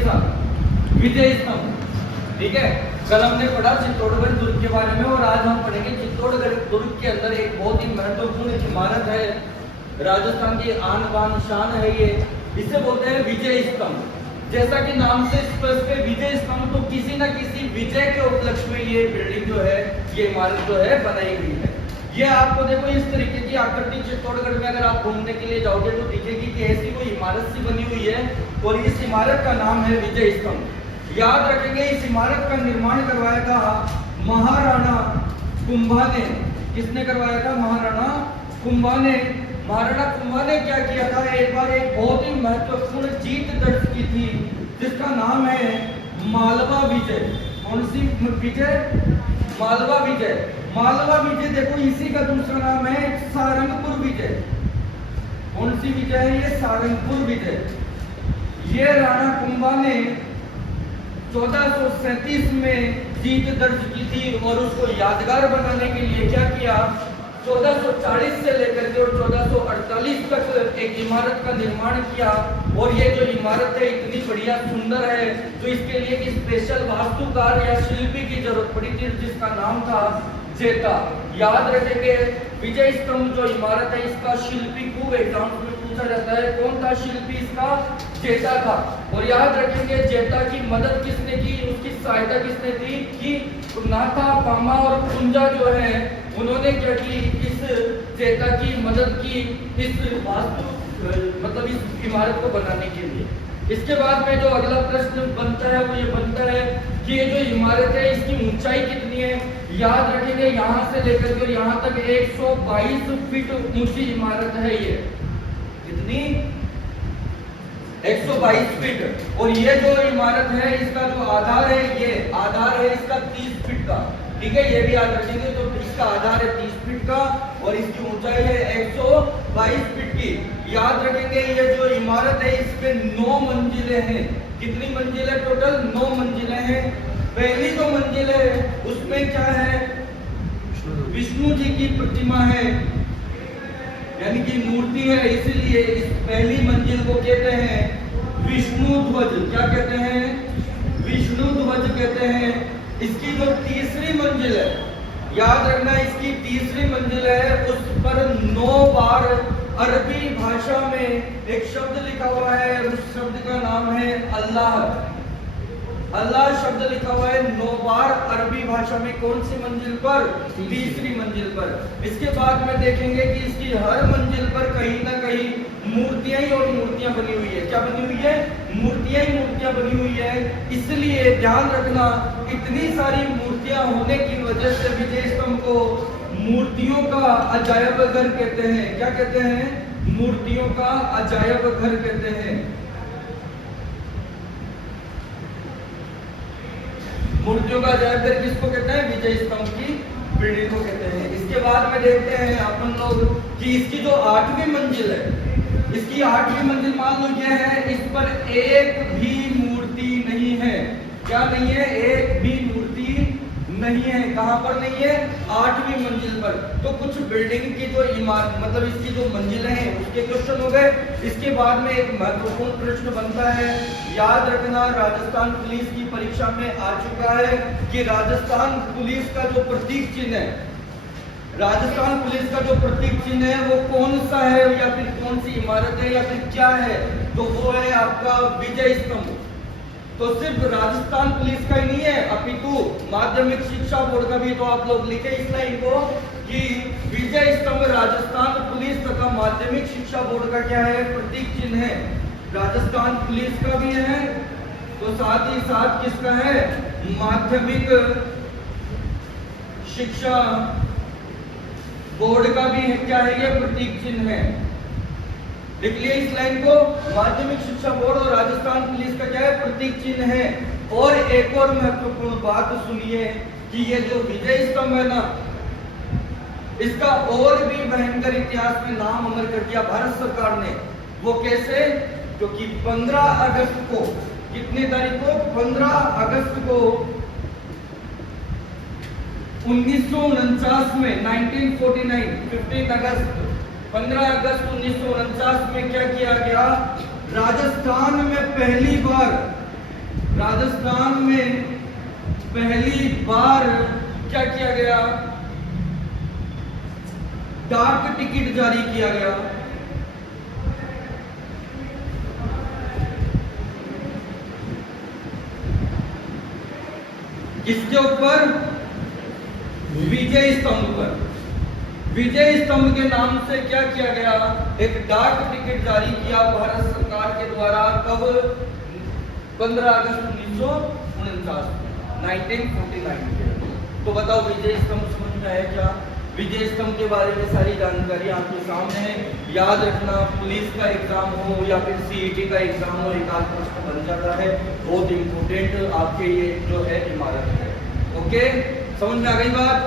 के साथ, विजय स्तंभ। ठीक है, कल हमने पढ़ा चित्तौड़गढ़ दुर्ग के बारे में और आज हम पढ़ेंगे चित्तौड़गढ़ दुर्ग के अंदर एक बहुत ही महत्वपूर्ण इमारत है, राजस्थान की आन बान शान है ये, इसे बोलते हैं विजय स्तंभ। जैसा कि नाम से स्पष्ट है विजय स्तंभ, तो किसी न किसी विजय के उपलक्ष्य में ये बिल्डिंग जो है, ये इमारत जो है बनाई गई है। ये आपको देखो इस तरीके की आकृति चित्तौड़गढ़ में अगर आप घूमने के लिए जाओगे तो दिखेगी कि ऐसी कोई इमारत सी बनी हुई है और इस इमारत का नाम है विजय स्तंभ। याद रखेंगे इस इमारत का निर्माण करवाया था महाराणा कुंभा ने। किसने करवाया था? महाराणा कुंभा ने। महाराणा कुंभा ने क्या किया था, एक बार एक बहुत ही महत्वपूर्ण जीत दर्ज की थी जिसका नाम है मालवा विजय। कौन सी विजय? मालवा विजय। मालवा विजय देखो इसी का दूसरा नाम है सारंगपुर विजय। कौन सी विजय है ये? सारंगपुर विजय। ये राणा कुंभा ने 1437 में जीत दर्ज की थी और उसको यादगार बनाने के लिए क्या किया, 1440 से लेकर के और 1448 तक एक इमारत का निर्माण किया। और ये जो इमारत है इतनी बढ़िया सुंदर है तो इसके लिए एक स्पेशल वास्तुकार या शिल्पी की जरूरत पड़ी थी जिसका नाम था जेता। याद रखेंगे विजय स्तंभ जो इमारत है इसका शिल्पी खूब एग्जाम में पूछा जाता है, कौन था शिल्पी इसका? जेता था। और याद रखेंगे जेता की मदद किसने की, उसकी सहायता किसने दी कि नाथा पामा और कुंजा जो है उन्होंने क्या की, इस जेता की मदद की इस वास्तु मतलब इस इमारत को बनाने के लिए। इसके बाद में जो अगला प्रश्न बनता है वो ये बनता है कि ये जो इमारत है इसकी ऊंचाई कितनी है। याद रखेंगे यहाँ से लेकर के यहाँ तक 122 फीट ऊंची इमारत है ये। कितनी? 122 फीट। और ये जो इमारत है इसका जो आधार है, ये आधार है इसका 30 फीट का। ठीक है, ये भी याद रखेंगे। तो इसका आधार है 30 फीट का और इसकी ऊंचाई है 122 फीट की। याद रखेंगे ये जो इमारत है इसमें 9 मंजिलें हैं। कितनी मंजिलें? टोटल 9 मंजिलें हैं। पहली जो मंजिल है उसमें क्या है? विष्णु जी की प्रतिमा है, यानी कि मूर्ति है, इसलिए इस पहली मंजिल को कहते हैं विष्णु ध्वज। क्या कहते हैं? विष्णु ध्वज कहते हैं। इसकी जो तीसरी मंजिल है, याद रखना इसकी तीसरी मंजिल है, उस पर 9 बार अरबी भाषा में एक शब्द लिखा हुआ है, उस शब्द का नाम है अल्लाह। अल्लाह शब्द लिखा हुआ है 9 बार अरबी भाषा में। कौन सी मंजिल पर? तीसरी मंजिल पर। इसके बाद में देखेंगे कि इसकी हर मंजिल पर कहीं ना कहीं मूर्तियां ही और मूर्तियां बनी हुई है। क्या बनी हुई है? मूर्तियां ही मूर्तियां बनी हुई है। इसलिए ध्यान रखना इतनी सारी मूर्तियां होने की वजह से विजय स्तंभ को मूर्तियों का अजायब घर कहते हैं। क्या कहते हैं? मूर्तियों का अजायब घर कहते हैं। मूर्तियों का अजायब घर किसको कहते हैं? विजय स्तंभ की बिल्डिंग को कहते हैं। इसके बाद में देखते हैं अपन लोग कि इसकी जो 8वीं मंजिल है, इसकी 8वीं मंजिल मान लो ये है, इस पर एक भी मूर्ति नहीं है। क्या नहीं है? एक भी मूर्ति नहीं है। कहां पर नहीं है? 8वीं मंजिल पर। तो कुछ बिल्डिंग की जो इमारत मतलब इसकी जो मंजिलें हैं उसके क्वेश्चन हो गए। इसके बाद में एक महत्वपूर्ण प्रश्न बनता है, याद रखना राजस्थान पुलिस की परीक्षा में आ चुका है कि राजस्थान पुलिस का जो प्रतीक चिन्ह है, राजस्थान पुलिस का जो प्रतीक चिन्ह है वो कौन सा है या फिर कौन सी इमारत है या फिर क्या है? तो वो है आपका विजय स्तंभ। तो सिर्फ राजस्थान पुलिस का ही नहीं है अपितु माध्यमिक शिक्षा बोर्ड का भी। तो आप लोग लिखे इस लाइन को कि विजय स्तंभ राजस्थान पुलिस तथा माध्यमिक शिक्षा बोर्ड का क्या है? प्रतीक चिन्ह है। राजस्थान पुलिस का भी है तो साथ ही साथ किसका है? माध्यमिक शिक्षा बोर्ड का भी है। क्या है ये? प्रतीक चिन्ह है। लिख लिया इस लाइन को, माध्यमिक शिक्षा बोर्ड और राजस्थान पुलिस का क्या है? प्रतीक चिन्ह है। और एक और महत्वपूर्ण बात सुनिए कि ये जो विजय स्तंभ है ना, इसका और भी भयंकर इतिहास में नाम अमर कर दिया भारत सरकार ने। वो कैसे? क्योंकि 15 अगस्त को, कितनी तारीख को? 15 अगस्त को 1949 में 1949 15 अगस्त 15 अगस्त 1949 में क्या किया गया? राजस्थान में पहली बार राजस्थान में पहली बार क्या किया गया, डाक टिकट जारी किया गया। किसके ऊपर? विजय स्तंभ पर। विजय स्तंभ के नाम से क्या किया गया, एक डाक टिकट जारी किया भारत सरकार के द्वारा। कब? 15 अगस्त 1949। तो बताओ विजय स्तंभ समझ में आया क्या? विजय स्तंभ के बारे में सारी जानकारी आपके सामने है। याद रखना, पुलिस का एग्जाम हो या फिर सीईटी का एग्जाम हो, एक आध प्रश्न बन जाता है। बहुत इंपोर्टेंट आपके ये जो है इमारत है। ओके, समझ में आ गई बात?